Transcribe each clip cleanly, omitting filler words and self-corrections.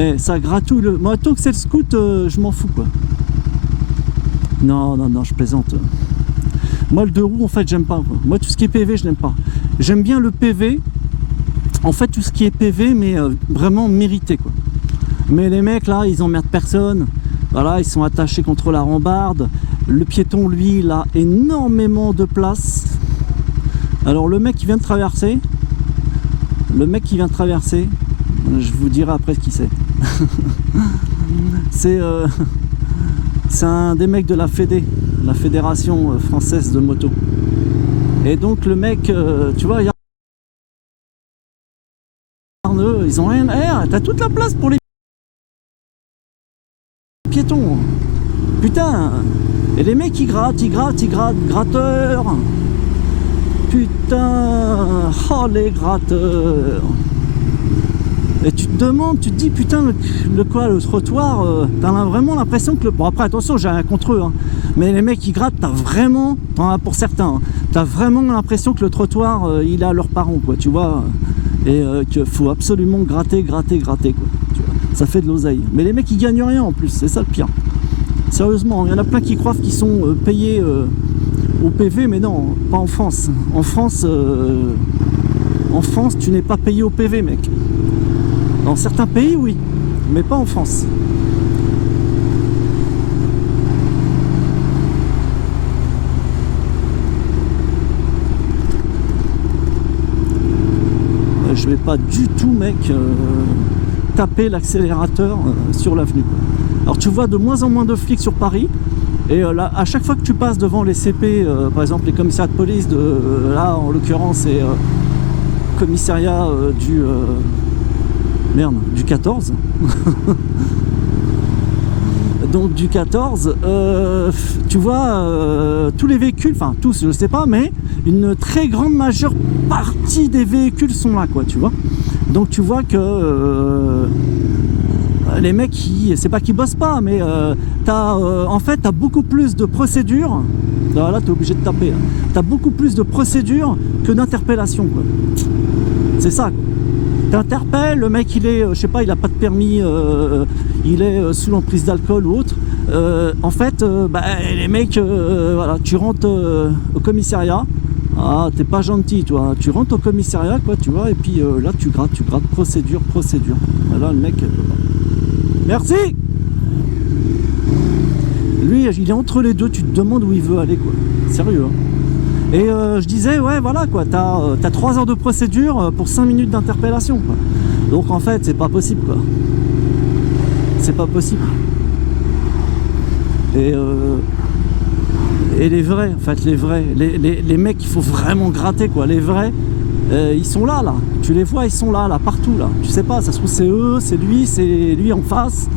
Et ça gratouille le... Moi, tant que c'est le scoot, je m'en fous, quoi. Non, non, non, je plaisante. Moi, le deux roues, en fait, j'aime pas, quoi. Moi, tout ce qui est PV, je n'aime pas. J'aime bien le PV. En fait, tout ce qui est PV, mais vraiment mérité, quoi. Mais les mecs, là, ils emmerdent personne. Voilà, ils sont attachés contre la rambarde. Le piéton, lui, il a énormément de place. Alors, le mec qui vient de traverser, je vous dirai après qui c'est. C'est un des mecs de la Fédé, la Fédération française de moto. Et donc, le mec, tu vois, ils ont rien. T'as toute la place pour les piétons. Putain. Et les mecs, ils grattent, gratteur. Putain. Oh, les gratteurs. Et tu te demandes, tu te dis, putain, le trottoir, t'as vraiment l'impression que le... Bon, après, attention, j'ai rien contre eux, hein, mais les mecs qui grattent, t'en as pour certains, hein, t'as vraiment l'impression que le trottoir, il est à leurs parents, quoi, tu vois, et qu'il faut absolument gratter, quoi, tu vois, ça fait de l'oseille. Mais les mecs, ils gagnent rien, en plus, c'est ça le pire. Sérieusement, il y en a plein qui croient qu'ils sont payés au PV, mais non, pas en France. En France, tu n'es pas payé au PV, mec. Dans certains pays, oui, mais pas en France. Je vais pas du tout, mec, taper l'accélérateur sur l'avenue. Alors tu vois de moins en moins de flics sur Paris. Et là, à chaque fois que tu passes devant les CP, par exemple les commissariats de police, là en l'occurrence c'est commissariat du 14. Donc du 14, tu vois, tous les véhicules, enfin tous, je sais pas, mais une très grande majeure partie des véhicules sont là, quoi, tu vois. Donc tu vois que les mecs, c'est pas qu'ils bossent pas, mais en fait, t'as beaucoup plus de procédures. Là, t'es obligé de taper. Hein. T'as beaucoup plus de procédures que d'interpellations, quoi. C'est ça, quoi. T'interpelles, le mec il est, je sais pas, il a pas de permis, il est sous l'emprise d'alcool ou autre. En fait, les mecs, voilà, tu rentres au commissariat, ah t'es pas gentil toi, tu rentres au commissariat quoi, tu vois, et puis là tu grattes, procédure. Là le mec, merci. Lui il est entre les deux, tu te demandes où il veut aller quoi, sérieux hein. Et je disais, ouais, voilà, quoi, t'as 3 heures de procédure pour 5 minutes d'interpellation, quoi. Donc, en fait, c'est pas possible, quoi. C'est pas possible. Et les vrais, en fait, les mecs, il faut vraiment gratter, quoi. Les vrais, ils sont là. Tu les vois, ils sont là, partout, là. Tu sais pas, ça se trouve, c'est eux, c'est lui en face.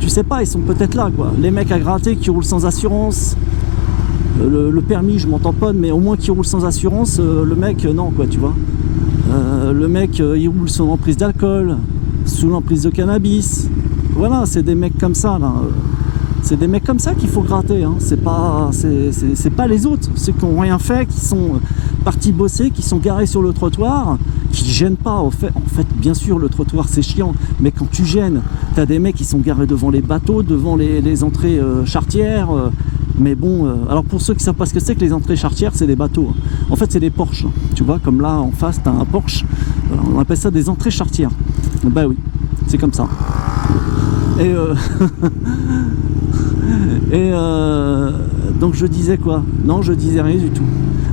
Tu sais pas, ils sont peut-être là, quoi. Les mecs à gratter qui roulent sans assurance. Le permis, je m'en tamponne, mais au moins qui roule sans assurance, le mec, non, quoi, tu vois. Le mec, il roule sous l'emprise d'alcool, sous l'emprise de cannabis. Voilà, c'est des mecs comme ça, là. C'est des mecs comme ça qu'il faut gratter, hein. C'est pas les autres, ceux qui n'ont rien fait, qui sont partis bosser, qui sont garés sur le trottoir, qui gênent pas. En fait, bien sûr, le trottoir, c'est chiant, mais quand tu gênes, t'as des mecs qui sont garés devant les bateaux, devant les entrées charretières. Mais bon, alors pour ceux qui ne savent pas ce que c'est que les entrées charretières, c'est des bateaux. En fait, c'est des Porsche. Tu vois, comme là, en face, tu as un Porsche. On appelle ça des entrées charretières. Bah oui, c'est comme ça. Et, donc je disais quoi? Non, je disais rien du tout.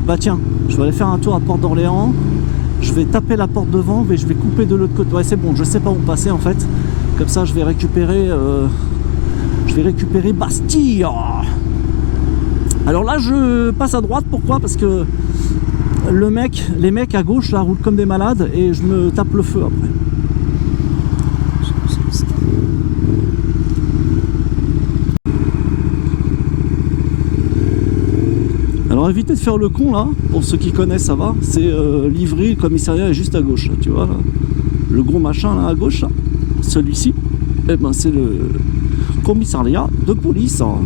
Bah tiens, je vais aller faire un tour à Porte d'Orléans. Je vais taper la porte devant, mais je vais couper de l'autre côté. Ouais, c'est bon, je sais pas où passer en fait. Comme ça, je vais récupérer Bastille. Alors là je passe à droite, pourquoi? Parce que les mecs à gauche là roulent comme des malades et je me tape le feu après. Alors évitez de faire le con là, pour ceux qui connaissent ça va, c'est Livry, le commissariat est juste à gauche, là, tu vois là. Le gros machin là à gauche, là, celui-ci, et ben c'est le commissariat de police. Hein.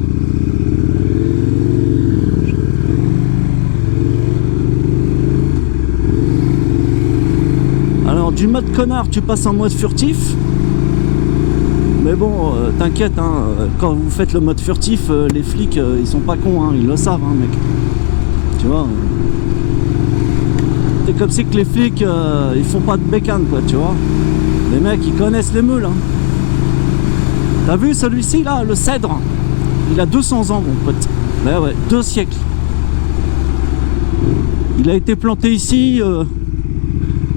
Du mode connard, tu passes en mode furtif. Mais bon, t'inquiète, hein, quand vous faites le mode furtif, les flics, ils sont pas cons, hein, ils le savent, hein, mec. Tu vois. C'est comme si que les flics, ils font pas de bécane, quoi, tu vois. Les mecs, ils connaissent les meules, hein. T'as vu celui-ci, là, le cèdre? Il a 200 ans, mon pote. Ben ouais, 2 siècles. Il a été planté ici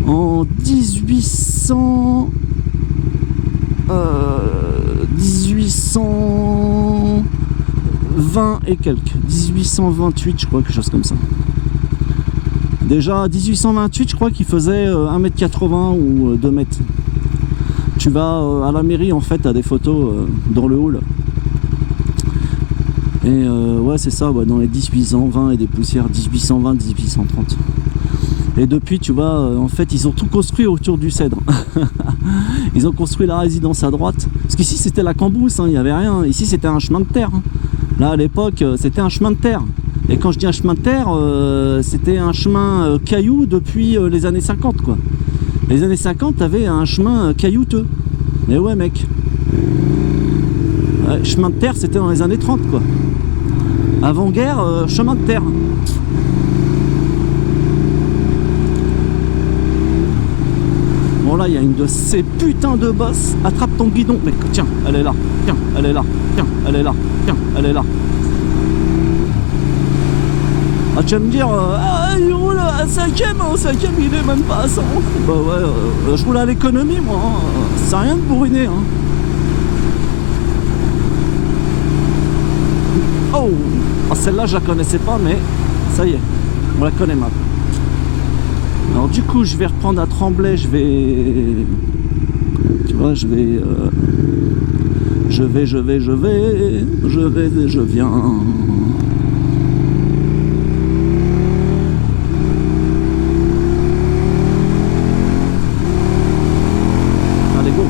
en 1820 et quelques. 1828, je crois, quelque chose comme ça. Déjà, 1828, je crois qu'il faisait 1m80 ou 2 mètres. Tu vas à la mairie, en fait, t'as des photos dans le hall. Et ouais, c'est ça, ouais, dans les 1820 et des poussières, 1820, 1830. Et depuis, tu vois, en fait, ils ont tout construit autour du cèdre. Ils ont construit la résidence à droite. Parce qu'ici, c'était la cambrousse, hein, il n'y avait rien. Ici, c'était un chemin de terre. Hein. Là, à l'époque, c'était un chemin de terre. Et quand je dis un chemin de terre, c'était un chemin caillou depuis les années 50, quoi. Les années 50, t'avais un chemin caillouteux. Mais ouais, mec. Ouais, chemin de terre, c'était dans les années 30, quoi. Avant-guerre, chemin de terre. Bon, là, il y a une de ces putains de bosses. Attrape ton guidon, mec. Tiens, elle est là. Tiens, elle est là. Tiens, elle est là. Tiens, elle est là. Ah, tu vas me dire, il roule à 5ème, au 5ème, il est même pas à 100. Bah ouais, je roule à l'économie, moi. Hein. C'est rien de bourriner. Hein. Oh, celle-là, je la connaissais pas, mais ça y est, on la connaît maintenant. Alors du coup, je vais reprendre à Tremblay, je viens. Allez, go.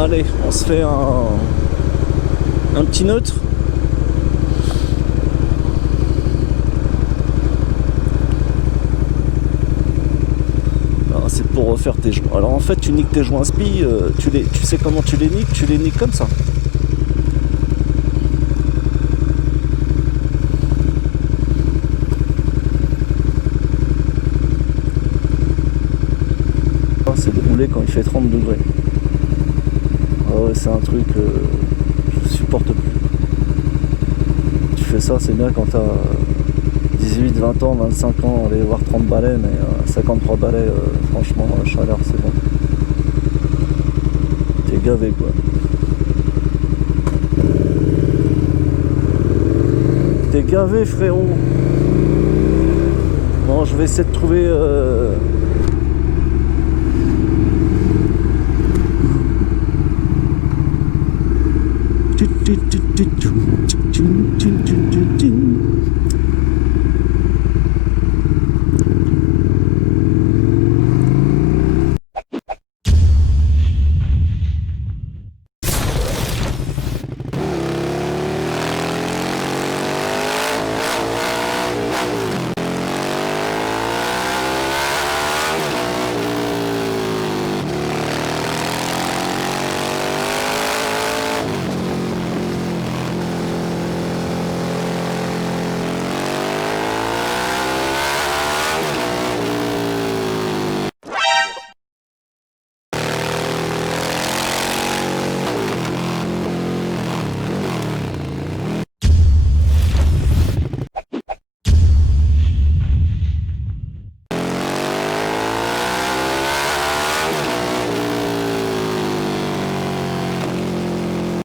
Allez, on se fait un petit neutre. C'est pour refaire tes joints. Alors en fait, tu niques tes joints spi, tu sais comment tu les niques comme ça. C'est de rouler quand il fait 30 degrés. Ah ouais, c'est un truc je supporte plus. Tu fais ça, c'est bien quand t'as 18, 20 ans, 25 ans, aller voir 30 balais, mais 53 balais, franchement, dans la chaleur, c'est bon. T'es gavé, quoi. T'es gavé, frérot. Bon, je vais essayer de trouver